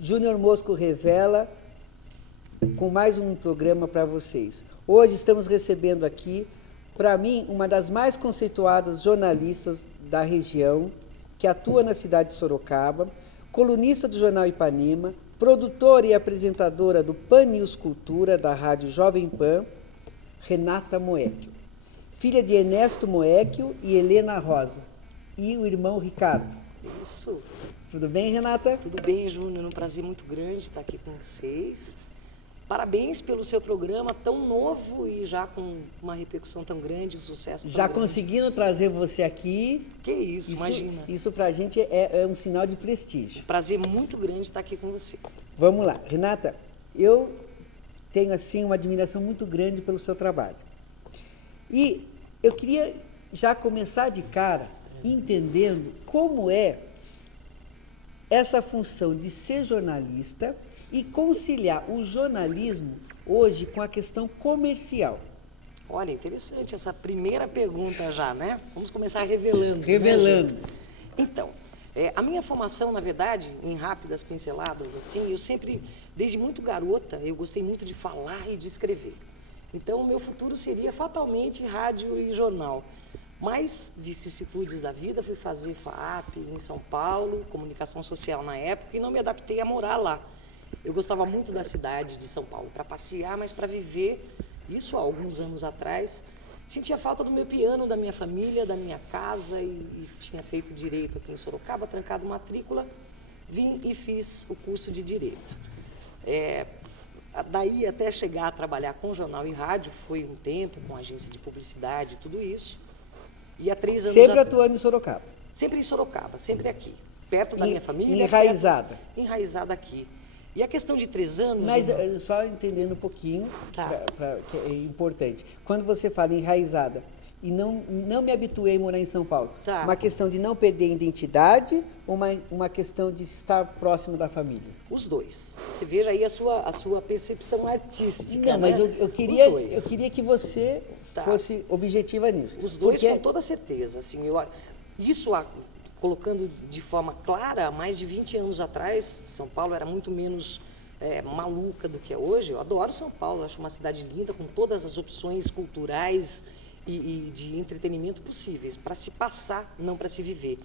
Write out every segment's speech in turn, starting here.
Júnior Mosco revela com mais um programa para vocês. Hoje estamos recebendo aqui, para mim, uma das mais conceituadas jornalistas da região, que atua na cidade de Sorocaba, colunista do jornal Ipanema, produtora e apresentadora do Pan News Cultura, da rádio Jovem Pan, Renata Moecchio. Filha de Ernesto Moecchio e Helena Rosa. E o irmão Ricardo. Isso. Tudo bem, Renata? Tudo bem, Júnior. É um prazer muito grande estar aqui com vocês. Parabéns pelo seu programa tão novo e já com uma repercussão tão grande, um sucesso tão grande. Já conseguindo trazer você aqui. Que isso, imagina. Isso pra gente é um sinal de prestígio. Prazer muito grande estar aqui com você. Vamos lá. Renata, eu tenho assim uma admiração muito grande pelo seu trabalho. E eu queria já começar de cara entendendo como é essa função de ser jornalista e conciliar o jornalismo hoje com a questão comercial. Olha, interessante essa primeira pergunta já, né? Vamos começar revelando. Revelando. Né, então, a minha formação, na verdade, em rápidas pinceladas, assim, eu sempre, desde muito garota, eu gostei muito de falar e de escrever. Então, o meu futuro seria fatalmente rádio e jornal. Mas, vicissitudes da vida, fui fazer FAAP em São Paulo, comunicação social na época, e não me adaptei a morar lá. Eu gostava muito da cidade de São Paulo, para passear, mas para viver, isso há alguns anos atrás. Sentia falta do meu piano, da minha família, da minha casa, e tinha feito direito aqui em Sorocaba, trancado matrícula, vim e fiz o curso de direito. Daí até chegar a trabalhar com jornal e rádio, foi um tempo, com agência de publicidade, tudo isso. E há 3 anos... Sempre atuando em Sorocaba? Sempre em Sorocaba, sempre aqui. Perto da minha família. Enraizada? Enraizada aqui. E a questão de 3 anos... Mas só entendendo um pouquinho, tá. Que é importante. Quando você fala enraizada, e não me habituei a morar em São Paulo, tá. Uma questão de não perder a identidade ou uma questão de estar próximo da família? Os dois. Você veja aí a sua percepção artística. Não, né? mas eu queria que você fosse objetiva nisso. Os dois, com toda certeza. Assim, colocando de forma clara, há mais de 20 anos atrás, São Paulo era muito menos maluca do que é hoje. Eu adoro São Paulo, acho uma cidade linda, com todas as opções culturais e de entretenimento possíveis, para se passar, não para se viver.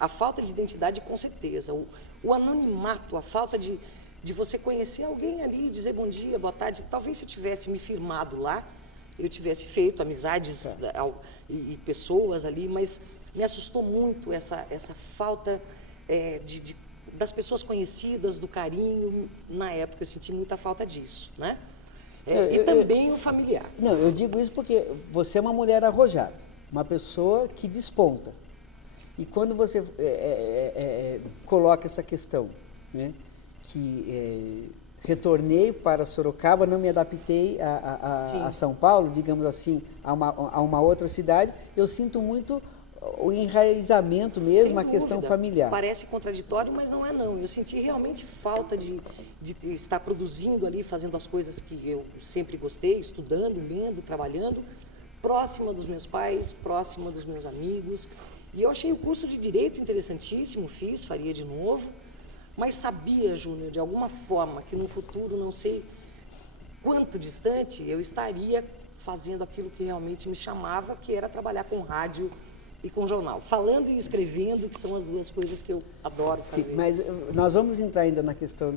A falta de identidade, com certeza. O anonimato, a falta de você conhecer alguém ali, dizer bom dia, boa tarde. Talvez se eu tivesse me firmado lá, eu tivesse feito amizades e pessoas ali, mas me assustou muito essa falta das pessoas conhecidas, do carinho. Na época eu senti muita falta disso, né? E também o familiar. Não, eu digo isso porque você é uma mulher arrojada, uma pessoa que desponta. E quando você coloca essa questão, né, que retornei para Sorocaba, não me adaptei a São Paulo, digamos assim, a uma outra cidade, eu sinto muito o enraizamento mesmo, a questão familiar. Parece contraditório, mas não é não. Eu senti realmente falta de estar produzindo ali, fazendo as coisas que eu sempre gostei, estudando, lendo, trabalhando, próxima dos meus pais, próxima dos meus amigos. E eu achei o curso de Direito interessantíssimo, faria de novo, mas sabia, Júnior, de alguma forma, que no futuro, não sei quanto distante, eu estaria fazendo aquilo que realmente me chamava, que era trabalhar com rádio e com jornal. Falando e escrevendo, que são as duas coisas que eu adoro fazer. Sim, mas nós vamos entrar ainda na questão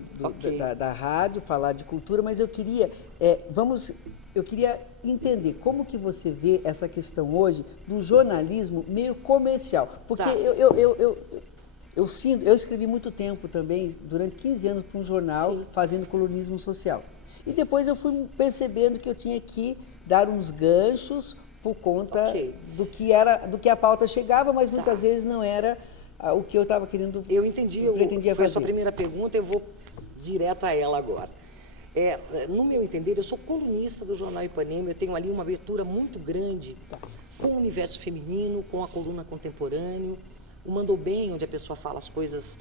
da rádio, falar de cultura, mas eu queria entender como que você vê essa questão hoje do jornalismo meio comercial. Porque eu escrevi muito tempo também, durante 15 anos, para um jornal, sim, fazendo colunismo social. E depois eu fui percebendo que eu tinha que dar uns ganchos por conta do que a pauta chegava, mas muitas vezes não era o que eu estava querendo. Eu entendi, foi a sua primeira pergunta, eu vou direto a ela agora. No meu entender, eu sou colunista do jornal Ipanema, eu tenho ali uma abertura muito grande com o universo feminino, com a coluna contemporâneo, o Mandou Bem, onde a pessoa fala as coisas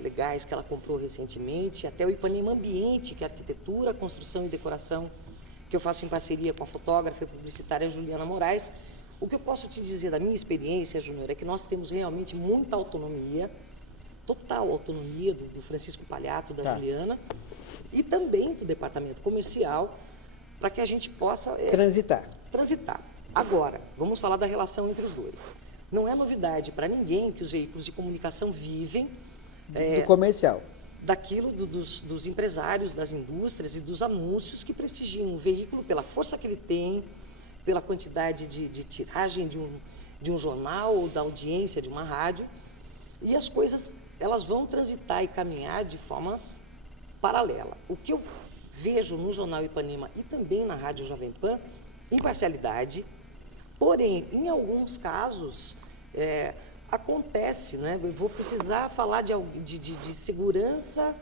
legais que ela comprou recentemente, até o Ipanema Ambiente, que é arquitetura, construção e decoração, que eu faço em parceria com a fotógrafa e publicitária Juliana Moraes. O que eu posso te dizer da minha experiência, Júnior, é que nós temos realmente muita autonomia, total autonomia do Francisco Palhato, da Juliana, e também do departamento comercial, para que a gente possa transitar. Agora, vamos falar da relação entre os dois. Não é novidade para ninguém que os veículos de comunicação vivem do comercial, daquilo dos empresários, das indústrias e dos anúncios que prestigiam o veículo pela força que ele tem, pela quantidade de tiragem de um jornal ou da audiência de uma rádio, e as coisas elas vão transitar e caminhar de forma paralela. O que eu vejo no Jornal Ipanema e também na Rádio Jovem Pan, imparcialidade, porém, em alguns casos, acontece, né? Eu vou precisar falar de segurança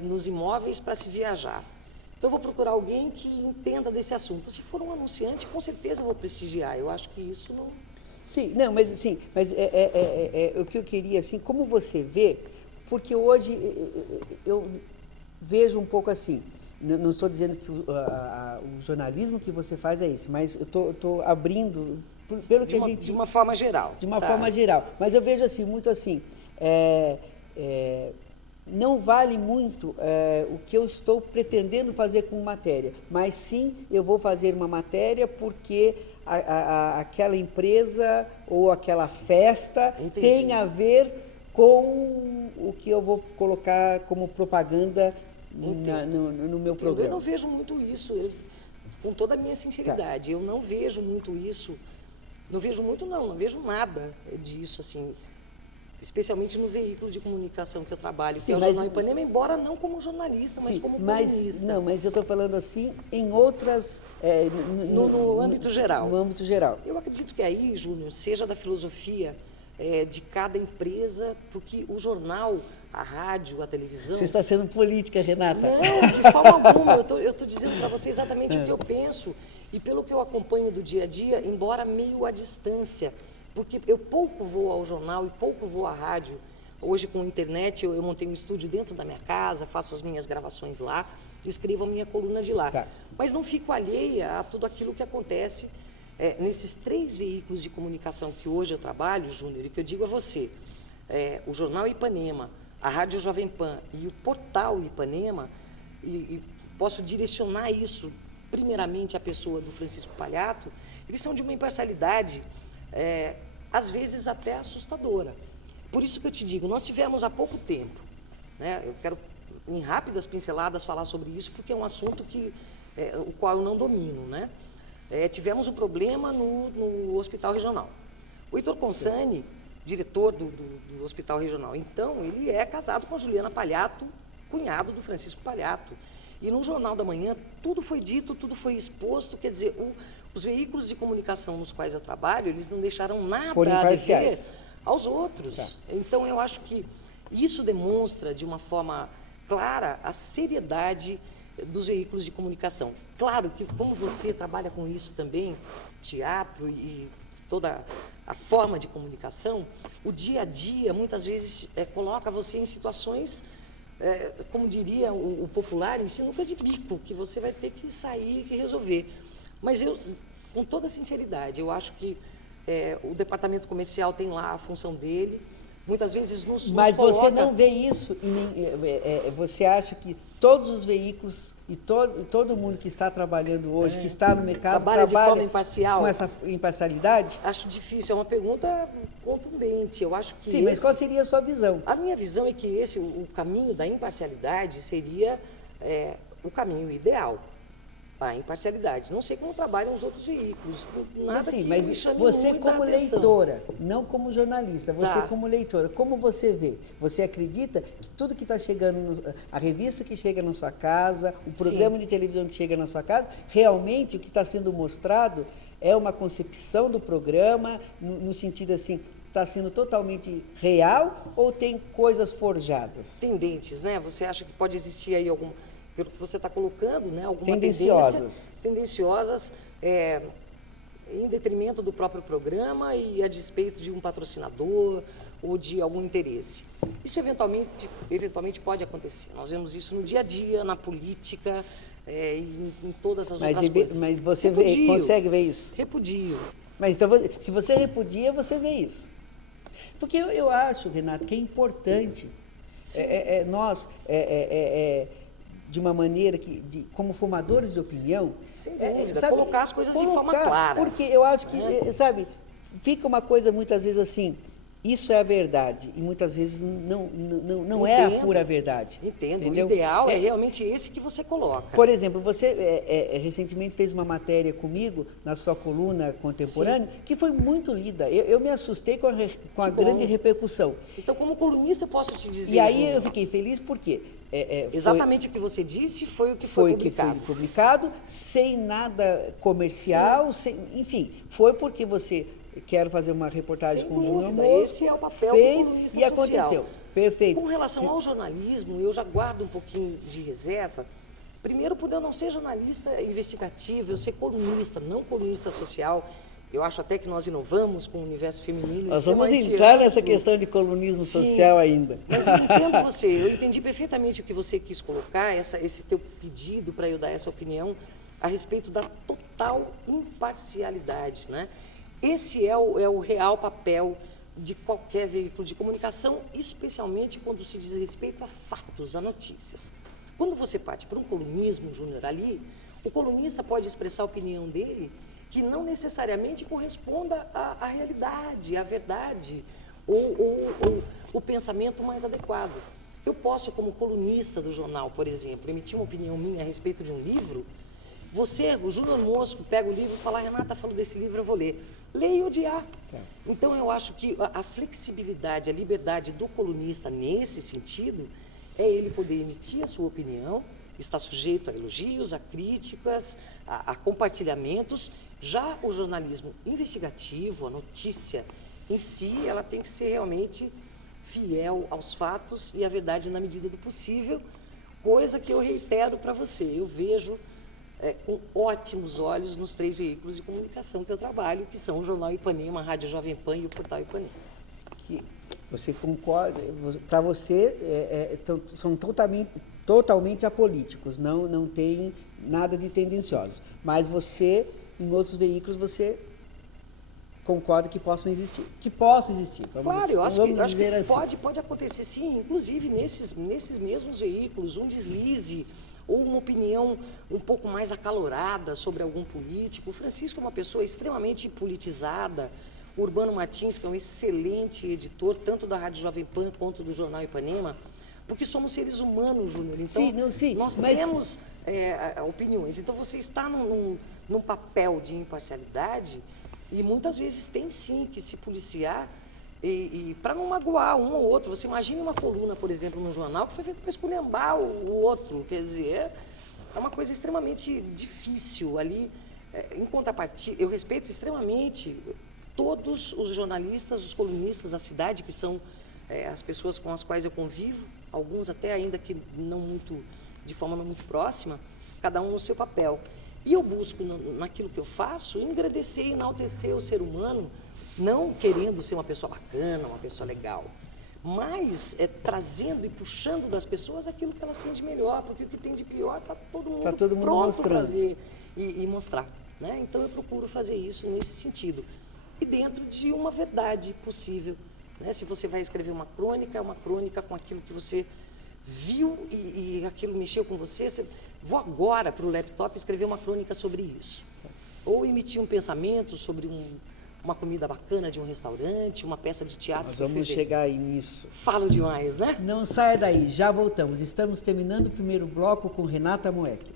nos imóveis para se viajar. Então, eu vou procurar alguém que entenda desse assunto. Se for um anunciante, com certeza eu vou prestigiar. Eu acho que isso não... Sim, não, mas o que eu queria, assim, como você vê, porque hoje eu vejo um pouco assim, não estou dizendo que o jornalismo que você faz é isso, mas eu estou abrindo, pelo que a gente... De uma forma geral. De uma forma geral. Mas eu vejo assim, muito assim, não vale muito o que eu estou pretendendo fazer com matéria, mas sim eu vou fazer uma matéria porque aquela empresa ou aquela festa tem a ver com o que eu vou colocar como propaganda no meu programa. Eu não vejo muito isso, com toda a minha sinceridade, eu não vejo muito isso, não vejo nada disso, assim, especialmente no veículo de comunicação que eu trabalho, que é o Jornal Ipanema, embora não como jornalista, mas como colunista. Não, mas eu estou falando assim em outras... no âmbito geral. No âmbito geral. Eu acredito que aí, Júnior, seja da filosofia de cada empresa, porque o jornal, a rádio, a televisão... Você está sendo política, Renata. Não, de forma alguma. Eu estou dizendo para você exatamente o que eu penso e pelo que eu acompanho do dia a dia, embora meio à distância, porque eu pouco vou ao jornal e pouco vou à rádio. Hoje, com a internet, eu montei um estúdio dentro da minha casa, faço as minhas gravações lá, escrevo a minha coluna de lá. Mas não fico alheia a tudo aquilo que acontece nesses 3 veículos de comunicação que hoje eu trabalho, Júnior, e que eu digo a você, o Jornal Ipanema, a Rádio Jovem Pan e o Portal Ipanema, e posso direcionar isso primeiramente à pessoa do Francisco Palhato, eles são de uma imparcialidade, às vezes até assustadora. Por isso que eu te digo, nós tivemos há pouco tempo, né, eu quero em rápidas pinceladas falar sobre isso, porque é um assunto o qual eu não domino, né? Tivemos um problema no Hospital Regional. O Heitor Consani, diretor do Hospital Regional, então, ele é casado com a Juliana Palhato, cunhado do Francisco Palhato. E no Jornal da Manhã, tudo foi dito, tudo foi exposto, quer dizer, os veículos de comunicação nos quais eu trabalho, eles não deixaram nada a dever aos outros. Então, eu acho que isso demonstra, de uma forma clara, a seriedade dos veículos de comunicação. Claro que, como você trabalha com isso também, teatro e toda a forma de comunicação, o dia a dia, muitas vezes, coloca você em situações, como diria o popular, em sinucas de bico, que você vai ter que sair e resolver. Mas eu, com toda sinceridade, eu acho que o departamento comercial tem lá a função dele, muitas vezes nos Mas coloca... você não vê isso, você acha que todos os veículos e todo mundo que está trabalhando hoje, que está no mercado, trabalha de forma imparcial, com essa imparcialidade? Acho difícil, é uma pergunta contundente. Eu acho que sim, mas qual seria a sua visão? A minha visão é que o caminho da imparcialidade seria o caminho ideal. A imparcialidade. Não sei como trabalham os outros veículos. Nada que mas me chame você muita como atenção. Leitora, não como jornalista, você como leitora, como você vê? Você acredita que tudo que está chegando, a revista que chega na sua casa, o programa de televisão que chega na sua casa, realmente o que está sendo mostrado é uma concepção do programa, no sentido assim, está sendo totalmente real ou tem coisas forjadas? Tendentes, né? Você acha que pode existir aí algum... Pelo que você está colocando, né, alguma tendenciosas. Tendenciosas, em detrimento do próprio programa e a despeito de um patrocinador ou de algum interesse. Isso eventualmente pode acontecer. Nós vemos isso no dia a dia, na política, em todas as outras coisas. Mas você consegue ver isso? Repudio. Mas então, se você repudia, você vê isso. Porque eu acho, Renato, que é importante nós, de uma maneira como formadores de opinião, sem dúvida, sabe, colocar as coisas de forma clara. Porque eu acho que, sabe, fica uma coisa muitas vezes assim, isso é a verdade, e muitas vezes não é a pura verdade. Entendo. Entendeu? O ideal é realmente esse que você coloca. Por exemplo, você recentemente fez uma matéria comigo na sua coluna contemporânea, sim, que foi muito lida. Eu me assustei com a grande repercussão. Então, como colunista, eu posso te dizer... E aí eu fiquei feliz porque... exatamente o que você disse foi o que foi publicado. Que foi publicado, sem nada comercial, enfim, foi porque você... Quero fazer uma reportagem com o Júnior Mosco. Esse é o papel do colunista e aconteceu. social. Perfeito. Com relação ao jornalismo, eu já guardo um pouquinho de reserva. Primeiro, por eu não ser jornalista investigativo, eu ser colunista, não colunista social. Eu acho até que nós inovamos com o universo feminino. Nós vamos entrar nessa questão de colunismo social ainda. Mas eu entendo você, eu entendi perfeitamente o que você quis colocar, esse teu pedido para eu dar essa opinião a respeito da total imparcialidade, né? Esse é o real papel de qualquer veículo de comunicação, especialmente quando se diz respeito a fatos, a notícias. Quando você parte para um colunismo, Júnior, ali, o colunista pode expressar a opinião dele que não necessariamente corresponda à realidade, à verdade, ou o pensamento mais adequado. Eu posso, como colunista do jornal, por exemplo, emitir uma opinião minha a respeito de um livro. Você, o Júnior Mosco, pega o livro e fala, Renata falou desse livro, eu vou ler. Leia e odiar. Então, eu acho que a flexibilidade, a liberdade do colunista nesse sentido, é ele poder emitir a sua opinião, está sujeito a elogios, a críticas, a compartilhamentos. Já o jornalismo investigativo, a notícia em si, ela tem que ser realmente fiel aos fatos e à verdade na medida do possível, coisa que eu reitero para você. Eu vejo com ótimos olhos nos 3 veículos de comunicação que eu trabalho, que são o Jornal Ipanema, a Rádio Jovem Pan e o Portal Ipanema. Que você concorda, para você, são totalmente apolíticos, não tem nada de tendenciosos. Mas você, em outros veículos, você concorda que possam existir. Claro, eu acho que assim. pode acontecer sim, inclusive nesses mesmos veículos, um deslize ou uma opinião um pouco mais acalorada sobre algum político. O Francisco é uma pessoa extremamente politizada. O Urbano Martins, que é um excelente editor, tanto da Rádio Jovem Pan quanto do Jornal Ipanema, porque somos seres humanos, Júnior. Então, nós temos opiniões. Então, você está num papel de imparcialidade e muitas vezes tem sim que se policiar e para não magoar um ou outro. Você imagina uma coluna, por exemplo, no jornal que foi feita para esculhambar o outro. Quer dizer, é uma coisa extremamente difícil ali. Em contrapartida, eu respeito extremamente todos os jornalistas, os colunistas da cidade, que são as pessoas com as quais eu convivo, alguns até ainda que de forma não muito próxima, cada um no seu papel. E eu busco, naquilo que eu faço, engrandecer e enaltecer o ser humano, não querendo ser uma pessoa bacana, uma pessoa legal, mas trazendo e puxando das pessoas aquilo que elas sentem melhor, porque o que tem de pior está todo mundo pronto para ver e mostrar. Né? Então, eu procuro fazer isso nesse sentido. E dentro de uma verdade possível. Né? Se você vai escrever uma crônica, é uma crônica com aquilo que você viu e aquilo mexeu com você. Vou agora para o laptop escrever uma crônica sobre isso. Ou emitir um pensamento sobre uma comida bacana de um restaurante, uma peça de teatro. Nós vamos chegar aí nisso. Falo demais, né? Não saia daí, já voltamos. Estamos terminando o primeiro bloco com Renata Moecchio.